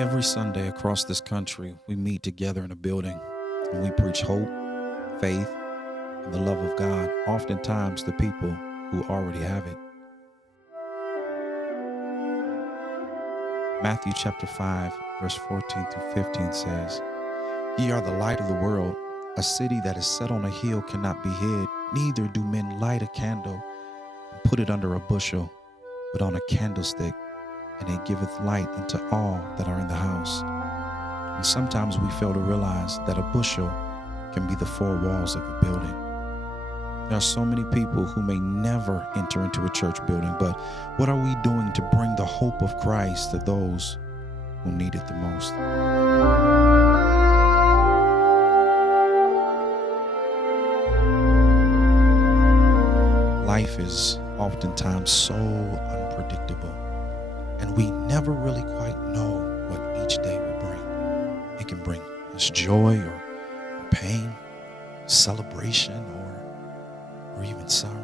Every Sunday across this country, we meet together in a building and we preach hope, faith, and the love of God, oftentimes to people who already have it. Matthew chapter 5, verse 14 through 15 says, "Ye are the light of the world. A city that is set on a hill cannot be hid, neither do men light a candle and put it under a bushel, but on a candlestick, and it giveth light unto all that are in the house." And sometimes we fail to realize that a bushel can be the four walls of a building. There are so many people who may never enter into a church building, but what are we doing to bring the hope of Christ to those who need it the most? Life is oftentimes so unpredictable, and we never really quite know what each day will bring. It can bring us joy or pain, celebration, or even sorrow.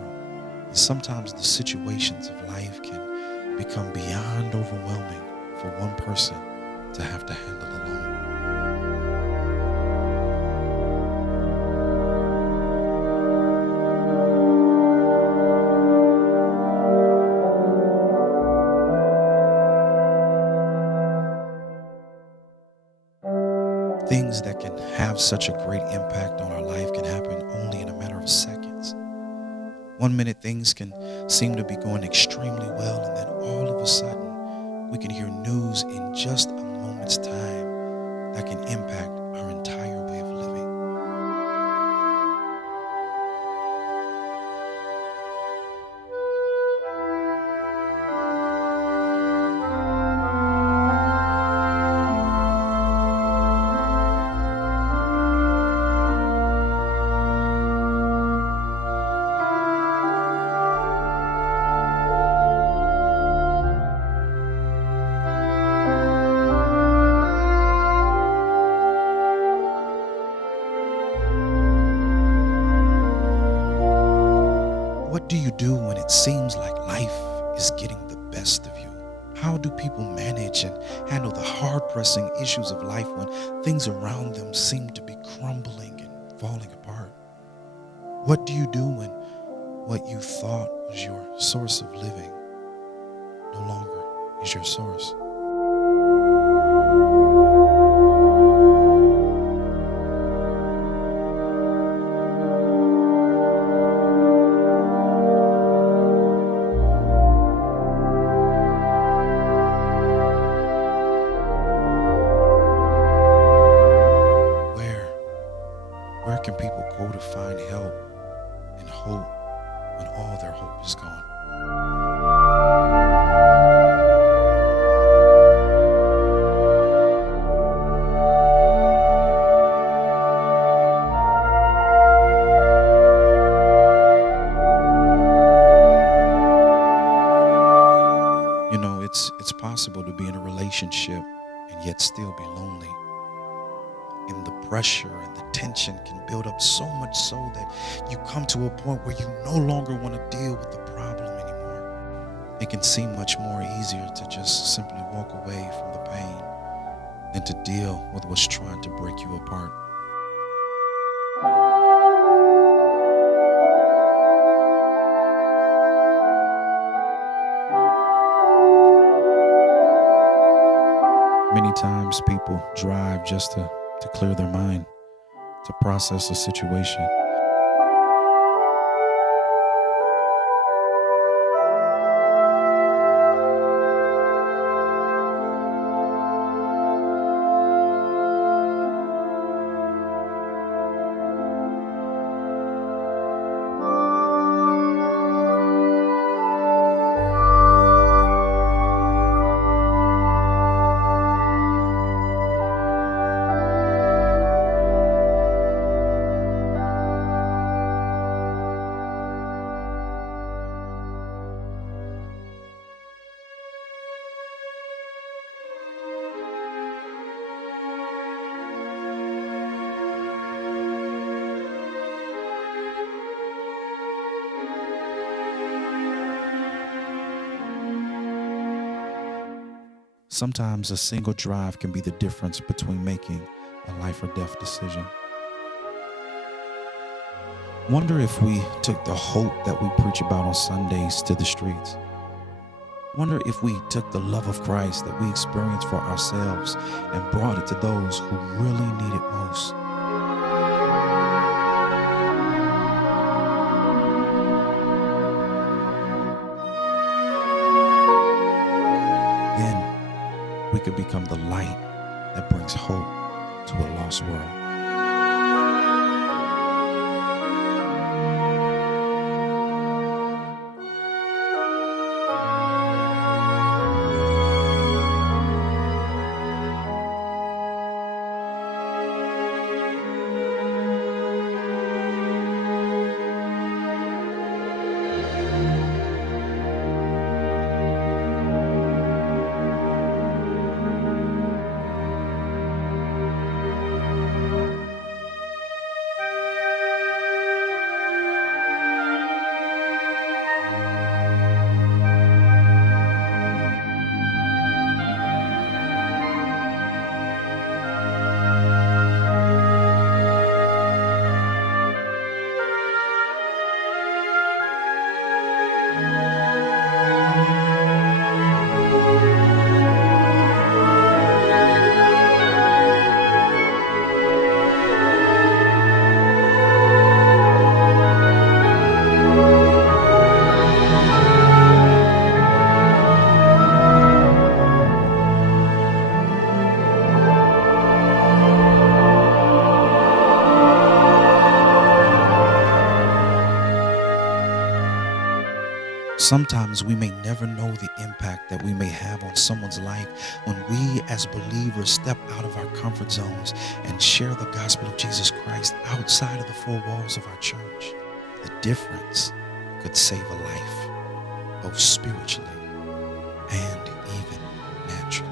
And sometimes the situations of life can become beyond overwhelming for one person to have to handle alone. Things that can have such a great impact on our life can happen only in a matter of seconds. One minute things can seem to be going extremely well, and then all of a sudden we can hear news in just a moment's time that can impact our entire way of living. What do you do when it seems like life is getting the best of you? How do people manage and handle the hard-pressing issues of life when things around them seem to be crumbling and falling apart? What do you do when what you thought was your source of living no longer is your source? Where can people go to find help and hope when all their hope is gone? You know, it's possible to be in a relationship and yet still be lonely. And the pressure and the tension can build up so much so that you come to a point where you no longer want to deal with the problem anymore. It can seem much more easier to just simply walk away from the pain than to deal with what's trying to break you apart. Many times people drive just to clear their mind, to process a situation. Sometimes a single drive can be the difference between making a life or death decision. Wonder if we took the hope that we preach about on Sundays to the streets. Wonder if we took the love of Christ that we experience for ourselves and brought it to those who really need it most. Then we could become the light that brings hope to a lost world. Sometimes we may never know the impact that we may have on someone's life when we as believers step out of our comfort zones and share the gospel of Jesus Christ outside of the four walls of our church. The difference could save a life, both spiritually and even naturally.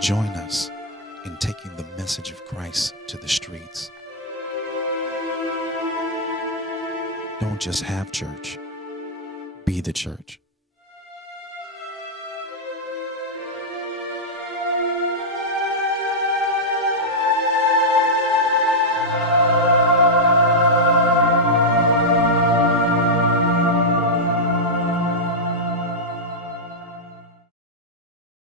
Join us in taking the message of Christ to the streets. Don't just have church, be the church.